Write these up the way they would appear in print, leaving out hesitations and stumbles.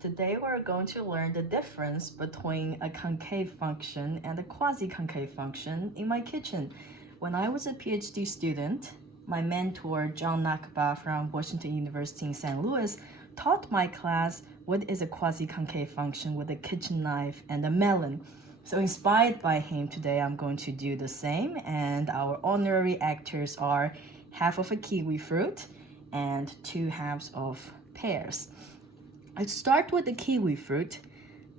Today we're going to learn the difference between a concave function and a quasi-concave function in my kitchen. When I was a PhD student, my mentor, John Nakaba from Washington University in St. Louis, taught my class what is a quasi-concave function with a kitchen knife and a melon. So inspired by him, today I'm going to do the same, and our honorary actors are half of a kiwi fruit and 2 halves of pears. Let's start with the kiwi fruit.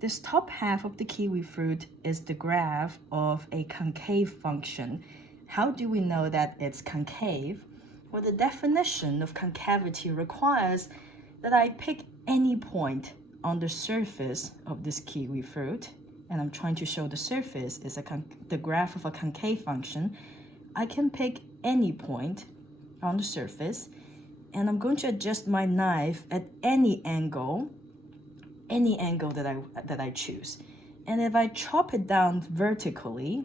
This top half of the kiwi fruit is the graph of a concave function. How do we know that it's concave? Well, the definition of concavity requires that I pick any point on the surface of this kiwi fruit, and I'm trying to show the surface is the graph of a concave function. I can pick any point on the surface, and I'm going to adjust my knife at any angle that I choose. And if I chop it down vertically,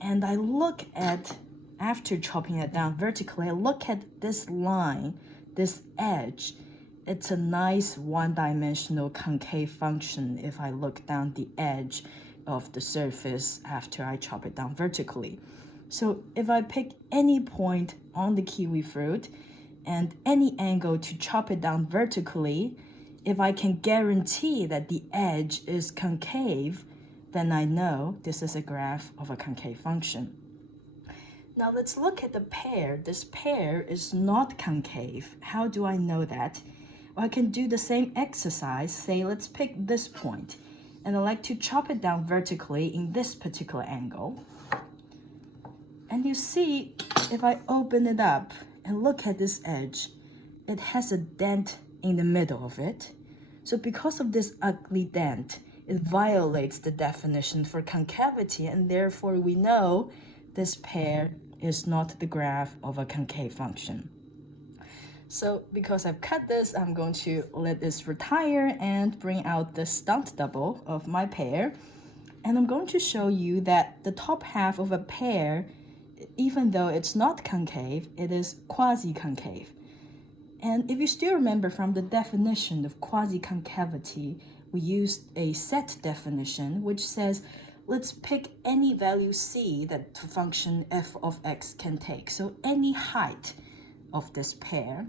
and I look at, after chopping it down vertically, I look at this line, this edge. It's a nice one-dimensional concave function if I look down the edge of the surface after I chop it down vertically. So if I pick any point on the kiwi fruit and any angle to chop it down vertically, if I can guarantee that the edge is concave, then I know this is a graph of a concave function. Now let's look at the pear. This pear is not concave. How do I know that? Well, I can do the same exercise. Say, let's pick this point, and I like to chop it down vertically in this particular angle. And you see, if I open it up and look at this edge, it has a dent in the middle of it. So because of this ugly dent, it violates the definition for concavity, and therefore we know this pear is not the graph of a concave function. So because I've cut this, I'm going to let this retire and bring out the stunt double of my pear. And I'm going to show you that the top half of a pear, even though it's not concave, it is quasi-concave. And if you still remember from the definition of quasi-concavity, we used a set definition which says, let's pick any value c that the function f of x can take. So any height of this pear,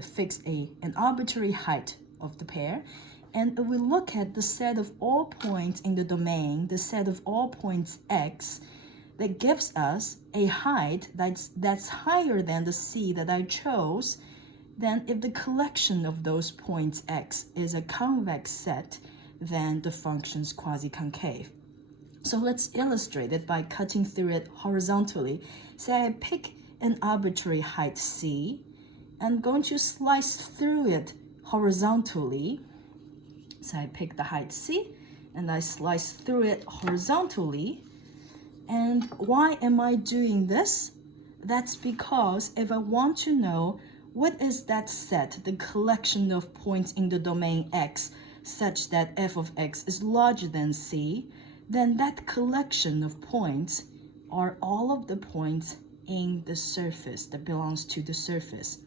fix an arbitrary height of the pear. And if we look at the set of all points in the domain, the set of all points x, that gives us a height that's higher than the c that I chose, then if the collection of those points x is a convex set, then the function's quasi-concave. So let's illustrate it by cutting through it horizontally. Say I pick an arbitrary height c, I'm going to slice through it horizontally. So I pick the height c, and I slice through it horizontally. And why am I doing this? That's because if I want to know what is that set, the collection of points in the domain x, such that f of x is larger than c, then that collection of points are all of the points in the surface that belongs to the surface.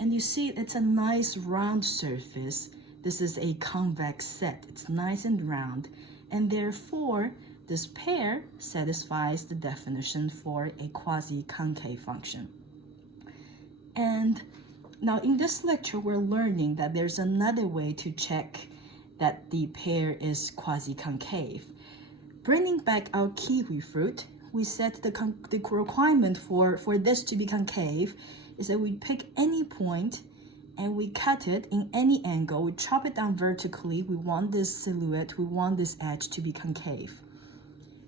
And you see, it's a nice round surface. This is a convex set. It's nice and round, and therefore this pear satisfies the definition for a quasi-concave function. And now in this lecture, we're learning that there's another way to check that the pear is quasi-concave. Bringing back our kiwi fruit, we said the requirement for this to be concave is that we pick any point and we cut it in any angle. We chop it down vertically. We want this silhouette, we want this edge to be concave.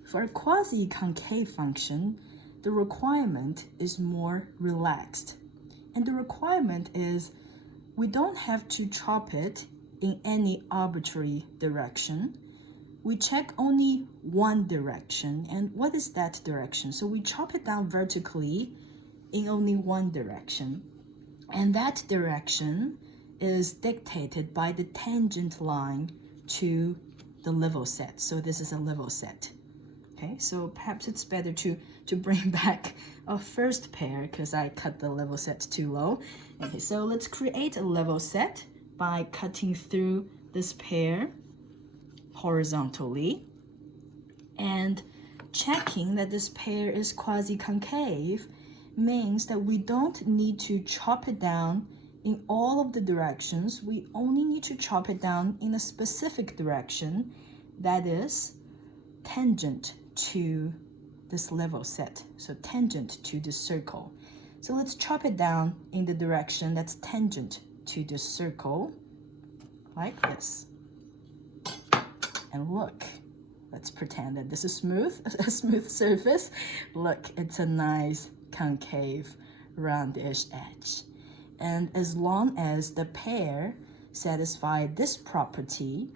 For a quasi-concave function, the requirement is more relaxed. And the requirement is we don't have to chop it in any arbitrary direction. We check only one direction. And what is that direction? So we chop it down vertically in only one direction. And that direction is dictated by the tangent line to the level set. So this is a level set. Okay, so perhaps it's better to bring back our first pear because I cut the level set too low. Okay, so let's create a level set by cutting through this pear horizontally and checking that this pear is quasi-concave means that we don't need to chop it down in all of the directions. We only need to chop it down in a specific direction that is tangent to this level set, so tangent to the circle. So let's chop it down in the direction that's tangent to the circle, like this. And look, let's pretend that this is smooth, a smooth surface. Look, it's a nice concave roundish edge. And as long as the pear satisfy this property,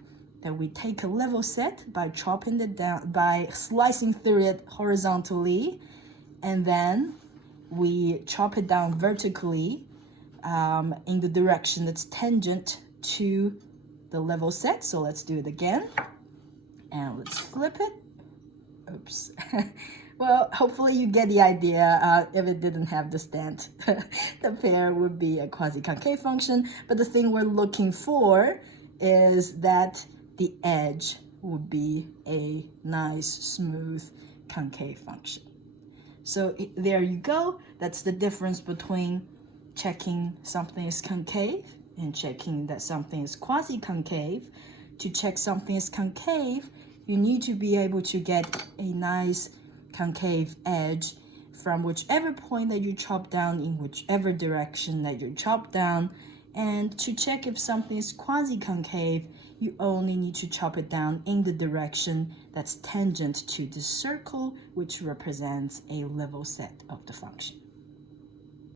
that we take a level set by chopping it down, by slicing through it horizontally, and then we chop it down vertically in the direction that's tangent to the level set. So let's do it again. And let's flip it. Oops. Well, hopefully you get the idea. If it didn't have the stand, the pear would be a quasi-concave function. But the thing we're looking for is that the edge would be a nice, smooth, concave function. So there you go. That's the difference between checking something is concave and checking that something is quasi-concave. To check something is concave, you need to be able to get a nice concave edge from whichever point that you chop down in whichever direction that you chop down. And to check if something is quasi-concave, you only need to chop it down in the direction that's tangent to the circle, which represents a level set of the function.